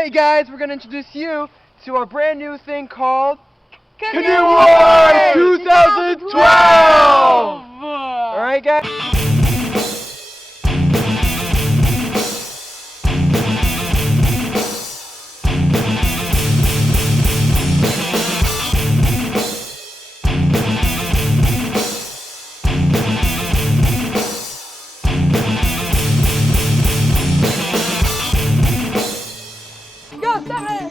Hey guys, we're going to introduce you to our brand new thing called Canoe Wars 2012! Alright guys? Go, 7!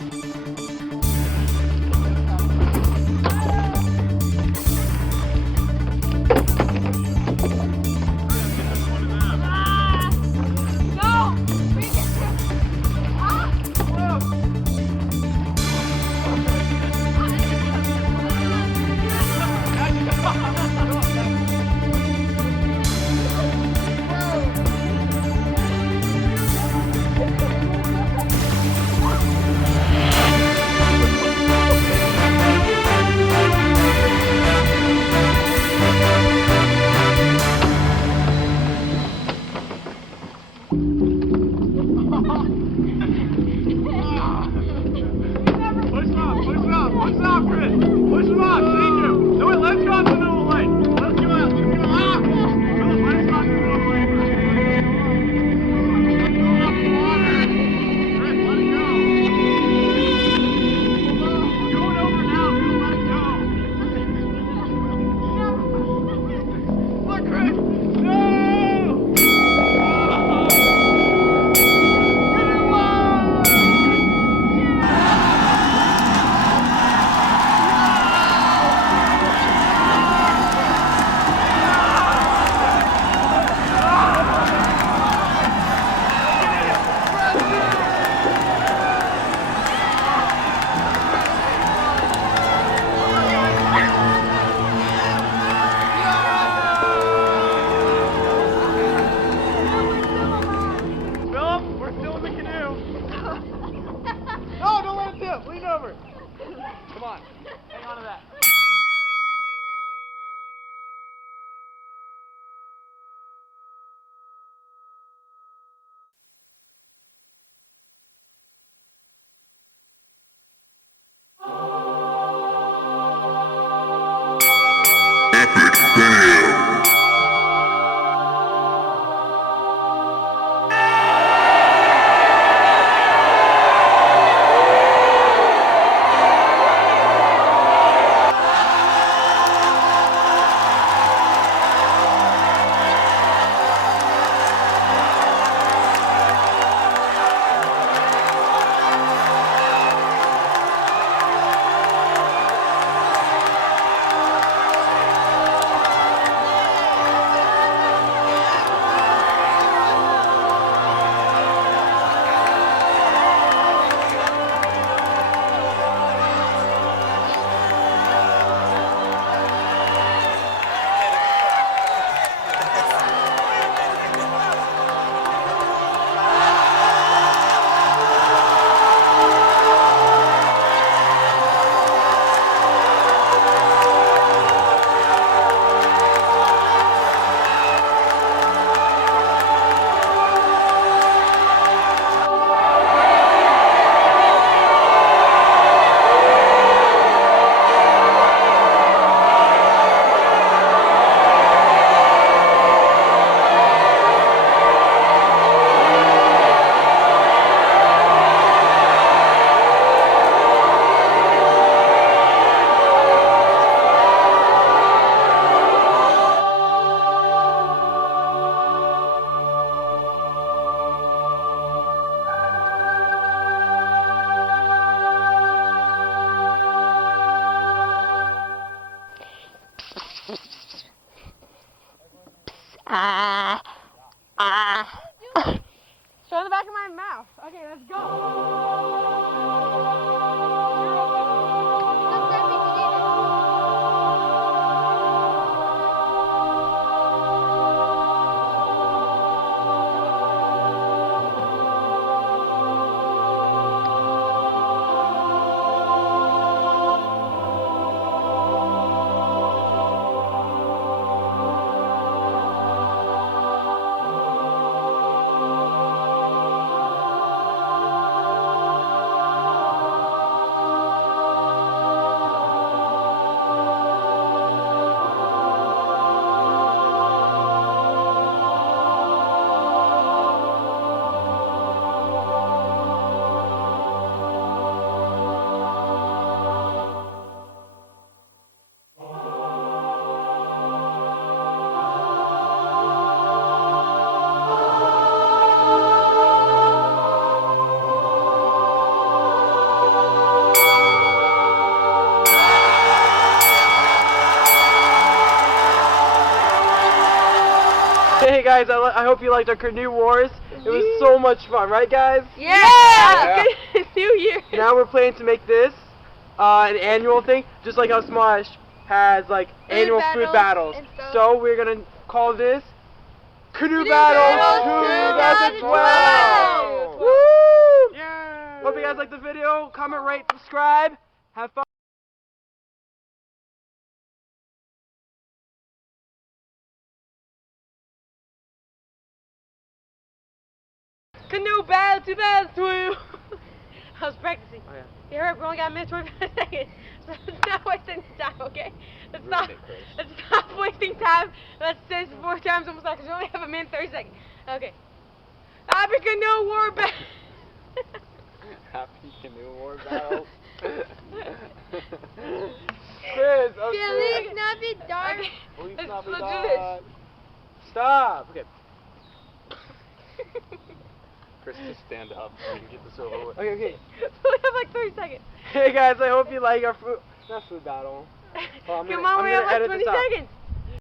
No, don't let him tip. Lean over. Come on. Hang on to that. Show the back of my mouth. Okay, let's go. guys, I hope you liked our Canoe Wars. It was so much fun, right guys? Yeah! Good New Year! Now we're planning to make this an annual thing, just like how Smosh has like annual food battles. So we're gonna call this Canoe Battles 2012! Woo! Yeah! Hope you guys liked the video. Comment, rate, subscribe. Have fun. Canoe Battle 2012! I was practicing. Oh, yeah. You heard, we only got a minute 25 seconds. So let's not wasting time, okay? Let's stop wasting time. Let's say this 4 times almost like, because we only have a minute 30 seconds. Okay. Happy Canoe War Battle! Happy Canoe War Battle. Chris, Please not be dark. Please Let's not be do dark. this. Stop. Okay. Chris, just stand up so we can get this over with. Okay, okay. We have like 30 seconds. Hey guys, I hope you like our food battle. Well, Come on, we have like 20 seconds.